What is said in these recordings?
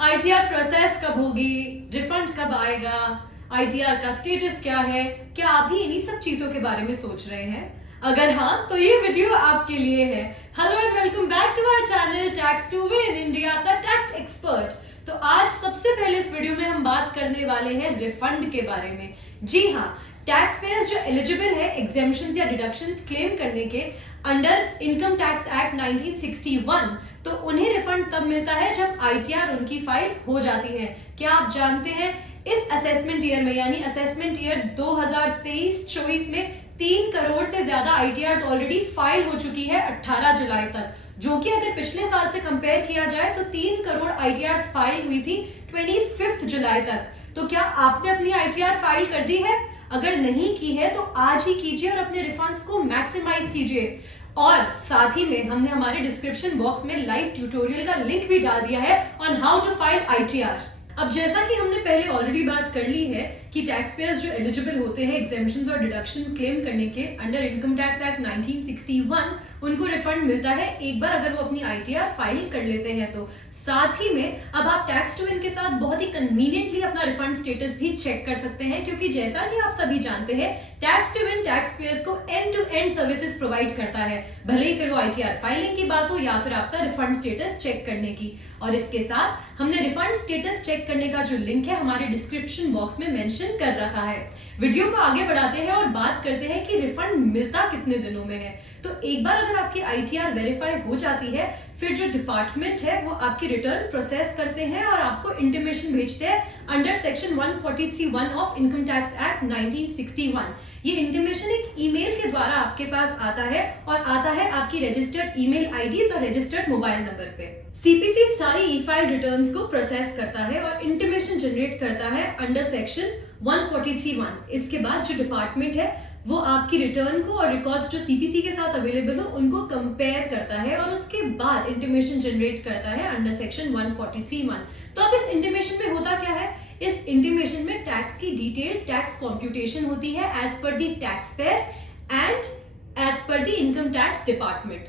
ITR process कब होगी, refund कब आएगा, आईटीआर का स्टेटस क्या है, क्या आप भी इन्हीं सब चीजों के बारे में सोच रहे हैं? अगर हाँ तो ये वीडियो आपके लिए है। Hello and welcome back to our channel tax to win, India का टैक्स एक्सपर्ट। तो आज सबसे पहले इस वीडियो में हम बात करने वाले हैं रिफंड के बारे में। जी हाँ, टैक्स पेयर्स जो एलिजिबल है एग्जेम्पशंस या डिडक्शंस क्लेम करने के अंडर इनकम टैक्स एक्ट 1961, तो उन्हें रिफंड तब मिलता है जब आईटीआर उनकी फाइल हो जाती है। क्या आप जानते हैं इस असेसमेंट ईयर में यानी असेसमेंट ईयर 2023-24 में 3 करोड़ से ज्यादा आईटीआर ऑलरेडी फाइल हो चुकी है 18 जुलाई तक, जो कि अगर पिछले साल से कंपेयर किया जाए तो 3 करोड़ आईटीआर फाइल हुई थी 25 जुलाई तक। तो क्या आपने अपनी आईटीआर फाइल कर दी है? अगर नहीं की है तो आज ही कीजिए और अपने रिफंड्स को मैक्सिमाइज कीजिए। और साथ ही में हमने हमारे डिस्क्रिप्शन बॉक्स में लाइव ट्यूटोरियल का लिंक भी डाल दिया है on how to file ITR. अब जैसा कि हमने पहले ऑलरेडी बात कर ली है कि टैक्स पेयर्स जो एलिजिबल होते हैं एग्जेम्पशंस और डिडक्शन क्लेम करने के अंडर इनकम टैक्स एक्ट 1961, उनको रिफंड मिलता है एक बार अगर वो अपनी आईटीआर फाइल कर लेते हैं तो। साथ ही में अब आप टैक्स टू विन के साथ बहुत ही कन्वीनियंटली अपना रिफंड स्टेटस भी चेक कर सकते हैं, क्योंकि जैसा कि आप सभी जानते हैं tax to win tax payers को end to end services provide करता है, भले ही फिर वो आईटीआर फाइलिंग की बात हो या फिर आपका रिफंड स्टेटस चेक करने की। और इसके साथ हमने रिफंड स्टेटस चेक करने का जो लिंक है हमारे डिस्क्रिप्शन बॉक्स में मेंशन कर रखा है। वीडियो को आगे बढ़ाते हैं और बात करते हैं कि रिफंड मिलता कितने दिनों में है। तो एक बार अगर आपकी आईटीआर वेरीफाई हो जाती है, फिर जो डिपार्टमेंट है वो आपकी रिटर्न प्रोसेस करते हैं और आपको इंटीमेशन भेजते हैं under section 143(1) of income tax act 1961। ये इंटीमेशन एक ईमेल के द्वारा आपके पास आता है और आता है आपकी रजिस्टर्ड ईमेल आईडीज और रजिस्टर्ड मोबाइल नंबर पे। सीपीसी सारी ई फाइल रिटर्न्स को प्रोसेस करता है और इंटीमेशन जनरेट करता है अंडर सेक्शन 143(1). इसके बाद जो डिपार्टमेंट है वो आपकी रिटर्न को और रिकॉर्ड्स जो सीपीसी के साथ अवेलेबल हो उनको कंपेयर करता है और उसके बाद इंटीमेशन जनरेट करता है अंडर सेक्शन 143(1). तो अब इस इंटीमेशन में होता क्या है? इस इंटीमेशन में टैक्स की डिटेल टैक्स कॉम्प्यूटेशन होती है as per the tax payer and as per the income tax department.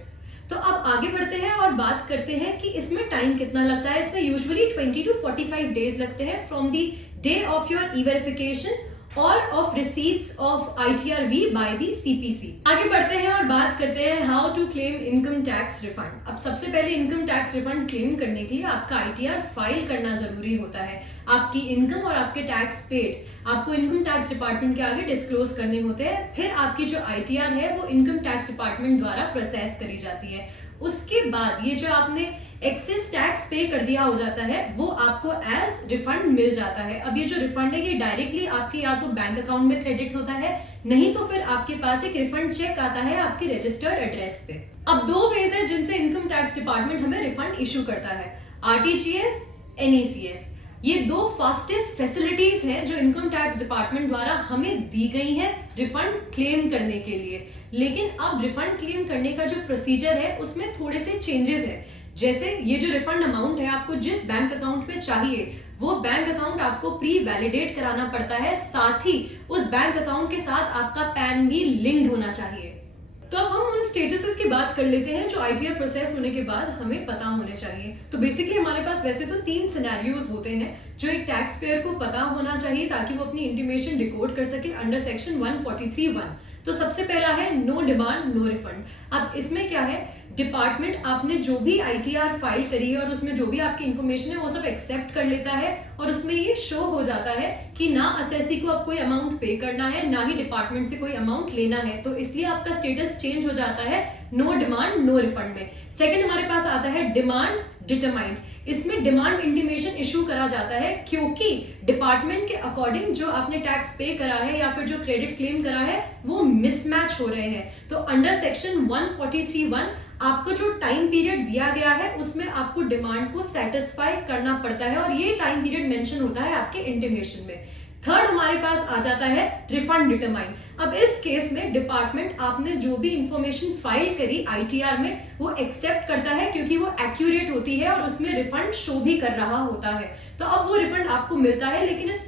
तो अब आगे बढ़ते हैं और बात करते हैं कि इसमें टाइम कितना लगता है। इसमें यूजुअली 20 to 45 डेज लगते हैं from the day of your e verification और of receipts of ITR-V by the CPC। आगे बढ़ते हैं और बात करते हैं how to claim income tax refund. अब सबसे पहले इनकम टैक्स रिफंड क्लेम करने के लिए आपका ITR फाइल करना जरूरी होता है। आपकी इनकम और आपके टैक्स पेड आपको इनकम टैक्स डिपार्टमेंट के आगे डिस्क्लोज करने होते हैं। फिर आपकी जो ITR है वो इनकम टैक्स डिपार्टमेंट द्वारा प्रोसेस करी जाती है। उसके बाद ये जो आपने एक्सेस टैक्स पे कर दिया हो जाता है वो आपको एज रिफंड मिल जाता है। अब ये जो रिफंड है ये डायरेक्टली आपके या तो बैंक अकाउंट में क्रेडिट होता है, नहीं तो फिर आपके पास एक रिफंड चेक आता है आपके रजिस्टर्ड एड्रेस पे। अब दो वेज है जिनसे इनकम टैक्स डिपार्टमेंट हमें रिफंड इशू करता है, RTGS, NECS। ये दो फास्टेस्ट फैसिलिटीज हैं जो इनकम टैक्स डिपार्टमेंट द्वारा हमें दी गई है रिफंड क्लेम करने के लिए। लेकिन अब रिफंड क्लेम करने का जो प्रोसीजर है उसमें थोड़े से चेंजेस है। जैसे ये जो रिफंड अमाउंट है आपको जिस बैंक अकाउंट में चाहिए वो बैंक अकाउंट आपको प्री वैलिडेट कराना पड़ता है, साथ ही उस बैंक अकाउंट के साथ आपका पैन भी लिंक्ड होना चाहिए। तो अब हम उन स्टेटसेस की बात कर लेते हैं जो आईटीआर प्रोसेस होने के बाद हमें पता होने चाहिए। तो बेसिकली हमारे पास वैसे तो 3 सिनेरियोज होते हैं जो एक टैक्स पेयर को पता होना चाहिए ताकि वो अपनी इंटीमेशन डिकोड कर सके अंडर सेक्शन 143(1). तो सबसे पहला है नो डिमांड नो रिफंड। अब इसमें क्या है, डिपार्टमेंट आपने जो भी आईटीआर फाइल करी है और उसमें जो भी आपकी इंफॉर्मेशन है वो सब एक्सेप्ट कर लेता है और उसमें ये शो हो जाता है कि ना असेसी को अब कोई अमाउंट पे करना है ना ही डिपार्टमेंट से कोई अमाउंट लेना है। तो इसलिए आपका स्टेटस चेंज हो जाता है नो डिमांड नो रिफंड में। सेकंड हमारे पास आता है डिमांड डिटरमाइंड। इसमें डिमांड इंटीमेशन इशू करा जाता है क्योंकि डिपार्टमेंट के अकॉर्डिंग जो आपने टैक्स पे करा है या फिर जो क्रेडिट क्लेम करा है वो मिसमैच हो रहे हैं। तो अंडर सेक्शन 143(1) आपको जो टाइम पीरियड दिया गया है उसमें आपको डिमांड को सेटिस्फाई करना पड़ता है और ये टाइम पीरियड मेंशन होता है आपके इंटीमेशन में। थर्ड हमारे पास आ जाता है रिफंड डिटरमाइन। अब इस केस में डिपार्टमेंट आपने जो भी इंफॉर्मेशन फाइल करी आईटीआर में वो एक्सेप्ट करता है क्योंकि वो एक्यूरेट होती है और उसमें रिफंड शो भी कर रहा होता है। तो अब वो रिफंड आपको मिलता है, लेकिन इस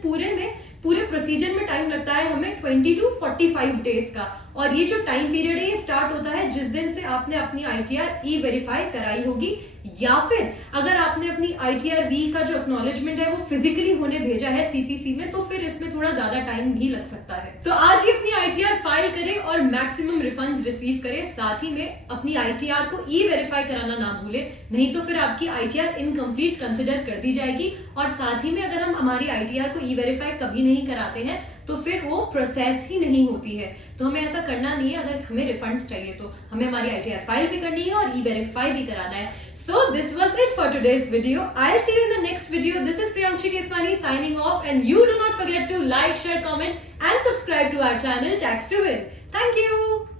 पूरे प्रोसीजर में टाइम लगता है हमें 20 to 45 डेज का। और ये जो टाइम पीरियड है ये स्टार्ट होता है जिस दिन से आपने अपनी ITR ई वेरीफाई कराई होगी, या फिर अगर आपने अपनी ITR V का जो एक्नॉलेजमेंट है वो फिजिकली होने भेजा है CPC में, तो फिर इसमें थोड़ा ज्यादा टाइम भी लग सकता है। तो आज ही अपनी ITR फाइल करें और मैक्सिमम रिफंड्स रिसीव करें। साथ ही में अपनी ITR को ई वेरीफाई कराना ना भूलें, नहीं तो फिर आपकी ITR इनकम्प्लीट कंसिडर कर दी जाएगी। और साथ ही में अगर हम हमारी ITR को ई वेरीफाई कभी नहीं कराते हैं तो फिर वो प्रोसेस ही नहीं होती है। तो हमें ऐसा करना नहीं है। अगर हमें रिफंड्स चाहिए तो हमें हमारी ITR फाइल भी करनी है और ई वेरीफाई भी कराना है। So this was it for today's video. I'll see you in the next video. This is Priyanshi Keswani signing off, and you do not forget to like, share, comment and subscribe to our channel Tax to Win. Thank you.